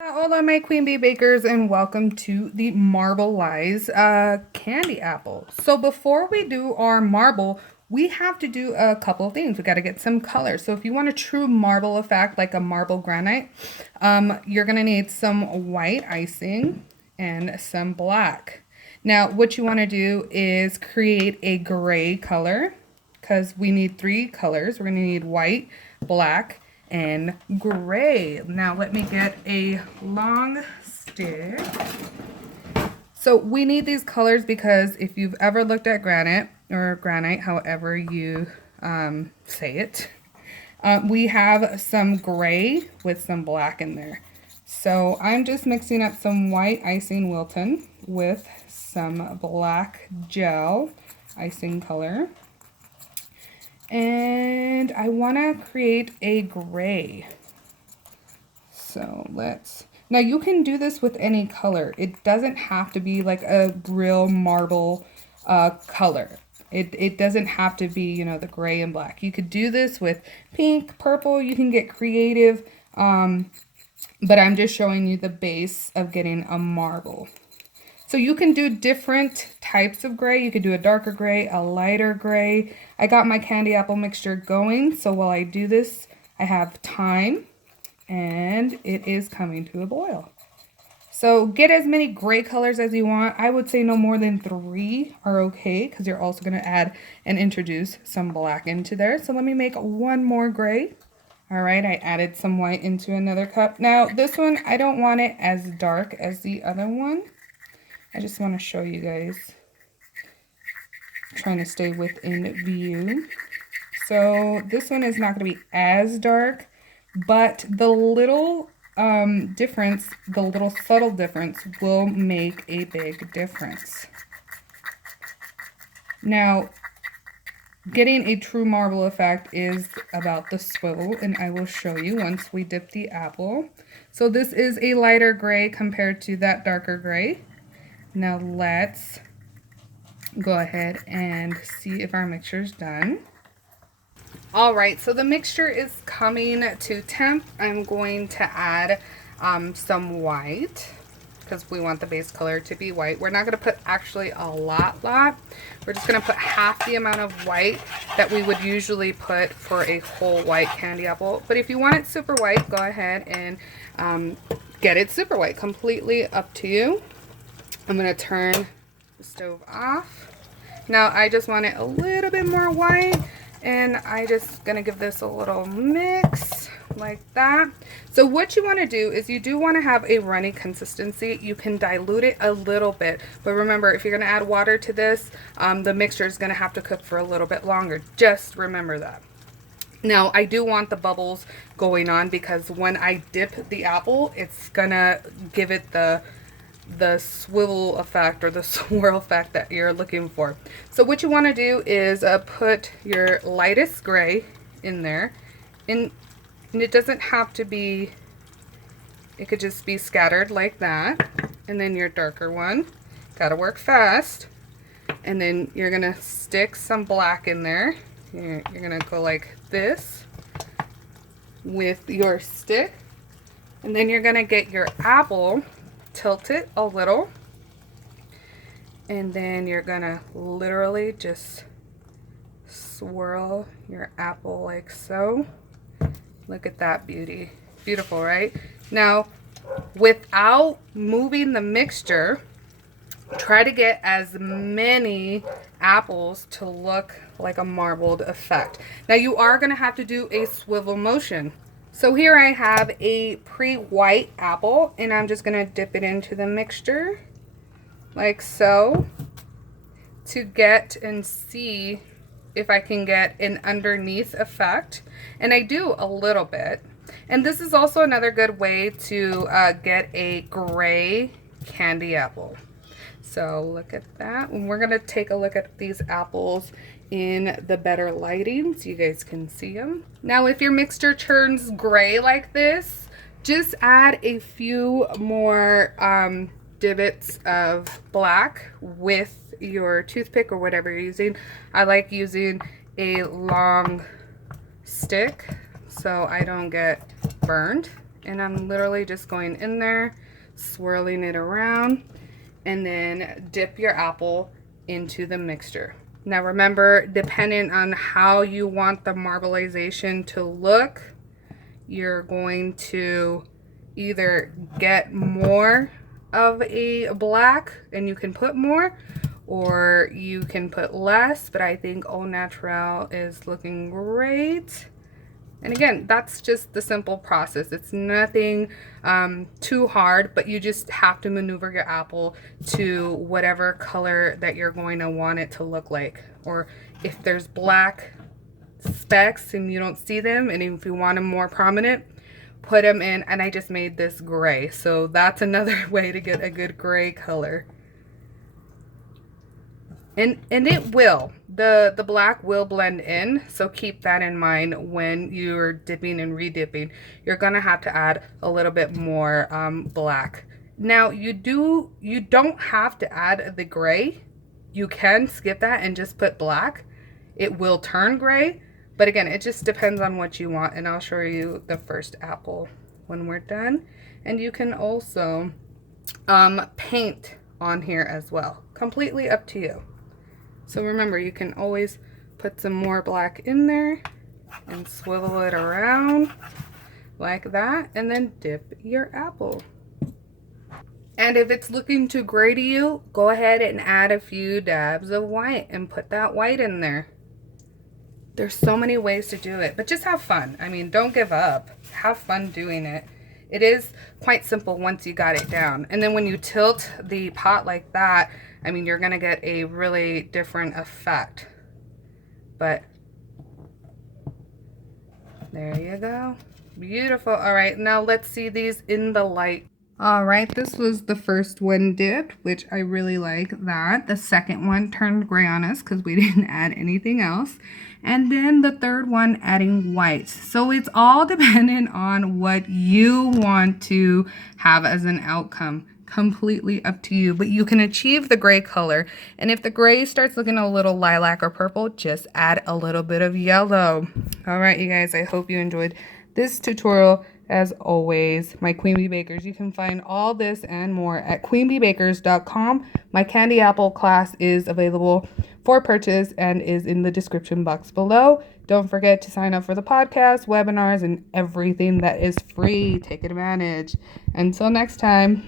Hola, my queen bee bakers, and welcome to the Marble Lies candy apple. So before we do our marble, we have to do a couple of things. We got to get some color. So if you want a true marble effect, like a marble granite, you're gonna need some white icing and some black. Now, what you want to do is create a gray color because we need three colors. We're gonna need white, black, and gray. Now let me get a long stick. So we need these colors because if you've ever looked at granite or granite, however you say it, we have some gray with some black in there. So I'm just mixing up some white icing wilton with some black gel icing color. And I want to create a gray. So now you can do this with any color. It doesn't have to be like a real marble color. It doesn't have to be, you know, the gray and black. You could do this with pink, purple. You can get creative. But I'm just showing you the base of getting a marble. So you can do different types of gray. You could do a darker gray, a lighter gray. I got my candy apple mixture going, so while I do this, I have time, and it is coming to a boil. So get as many gray colors as you want. I would say no more than 3 are okay, because you're also going to add and introduce some black into there. So let me make one more gray. All right, I added some white into another cup. Now this one, I don't want it as dark as the other one. I just want to show you guys, trying to stay within view. So this one is not going to be as dark, but the little difference, the little subtle difference will make a big difference. Now, getting a true marble effect is about the swivel, and I will show you once we dip the apple. So this is a lighter gray compared to that darker gray. Now let's go ahead and see if our mixture is done. All right, so the mixture is coming to temp. I'm going to add some white because we want the base color to be white. We're not going to put actually a lot. We're just going to put half the amount of white that we would usually put for a whole white candy apple. But if you want it super white, go ahead and get it super white. Completely up to you. I'm going to turn the stove off. Now I just want it a little bit more white, and I just going to give this a little mix like that. So what you want to do is you do want to have a runny consistency. You can dilute it a little bit, but remember, if you're going to add water to this, the mixture is going to have to cook for a little bit longer. Just remember that. Now, I do want the bubbles going on because when I dip the apple, it's going to give it the swivel effect or the swirl effect that you're looking for. So what you want to do is put your lightest gray in there, and it doesn't have to be, it could just be scattered like that, and then your darker one, gotta work fast, and then you're gonna stick some black in there. You're gonna go like this with your stick, and then you're gonna get your apple, tilt it a little, and then you're gonna literally just swirl your apple like so. Look at that beauty. Beautiful, right? Now, without moving the mixture, try to get as many apples to look like a marbled effect. Now you are gonna have to do a swivel motion. So here I have a pre-white apple, and I'm just gonna dip it into the mixture like so to get and see if I can get an underneath effect. And I do a little bit. And this is also another good way to get a gray candy apple. So look at that. And we're gonna take a look at these apples in the better lighting so you guys can see them. Now if your mixture turns gray like this, just add a few more divots of black with your toothpick or whatever you're using. I like using a long stick so I don't get burned And I'm literally just going in there, swirling it around, and then dip your apple into the mixture. Now remember, depending on how you want the marbleization to look, you're going to either get more of a black and you can put more, or you can put less, but I think Au Naturel is looking great. And again, that's just the simple process. It's nothing too hard, but you just have to maneuver your apple to whatever color that you're going to want it to look like. Or if there's black specks and you don't see them, and if you want them more prominent, put them in. And I just made this gray, so that's another way to get a good gray color. And it will, the black will blend in, so keep that in mind when you're dipping and redipping. You're gonna have to add a little bit more black. Now you don't have to add the gray. You can skip that and just put black. It will turn gray, but again, it just depends on what you want, and I'll show you the first apple when we're done. And you can also paint on here as well, completely up to you. So remember, you can always put some more black in there and swivel it around like that, and then dip your apple. And if it's looking too gray to you, go ahead and add a few dabs of white and put that white in there. There's so many ways to do it, but just have fun. I mean, don't give up. Have fun doing it. It is quite simple once you got it down. And then when you tilt the pot like that, I mean, you're gonna get a really different effect. But there you go. Beautiful. All right, now let's see these in the light. All right, this was the first one dipped, which I really like that. The second one turned gray on us because we didn't add anything else. And then the third one adding white. So it's all dependent on what you want to have as an outcome. Completely up to you, but you can achieve the gray color. And if the gray starts looking a little lilac or purple, just add a little bit of yellow. All right, you guys, I hope you enjoyed this tutorial. As always, my Queen Bee Bakers, you can find all this and more at queenbeebakers.com. My candy apple class is available for purchase and is in the description box below. Don't forget to sign up for the podcast, webinars, and everything that is free. Take advantage. Until next time.